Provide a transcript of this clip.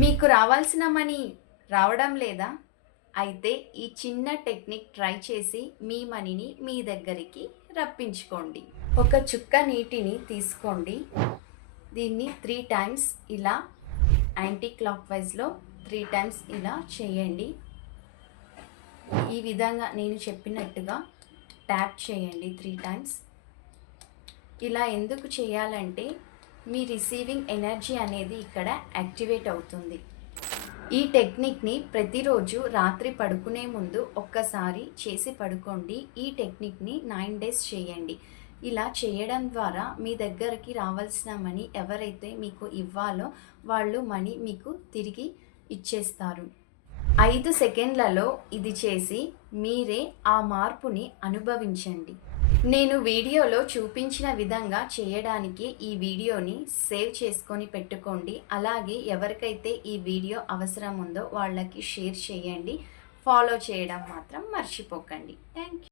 మీకు రావాల్సిన మనీ రావడం లేదా? అయితే ఈ చిన్న టెక్నిక్ ట్రై చేసి మీ మనీని మీ దగ్గరికి రప్పించుకోండి. ఒక చుక్క నీటిని తీసుకోండి. దీన్ని 3 టైమ్స్ ఇలా యాంటీ క్లాక్ వైజ్‌లో 3 టైమ్స్ ఇలా చేయండి. ఈ విధంగా నేను చెప్పినట్టుగా ట్యాప్ చేయండి 3 టైమ్స్. ఇలా ఎందుకు చేయాలంటే మీ రిసీవింగ్ ఎనర్జీ అనేది ఇక్కడ యాక్టివేట్ అవుతుంది. ఈ టెక్నిక్ని ప్రతిరోజు రాత్రి పడుకునే ముందు ఒక్కసారి చేసి పడుకోండి. ఈ టెక్నిక్ని 9 డేస్ చేయండి. ఇలా చేయడం ద్వారా మీ దగ్గరికి రావాల్సిన మనీ ఎవరైతే మీకు ఇవ్వాలో వాళ్ళు మనీ మీకు తిరిగి ఇచ్చేస్తారు. 5 సెకండ్లలో ఇది చేసి మీరే ఆ మార్పుని అనుభవించండి. నేను వీడియోలో చూపించిన విధంగా చేయడానికి ఈ వీడియోని సేవ్ చేసుకొని పెట్టుకోండి. అలాగే ఎవరికైతే ఈ వీడియో అవసరం ఉందో వాళ్ళకి షేర్ చేయండి. ఫాలో చేయడం మాత్రం మర్చిపోకండి. Thank you.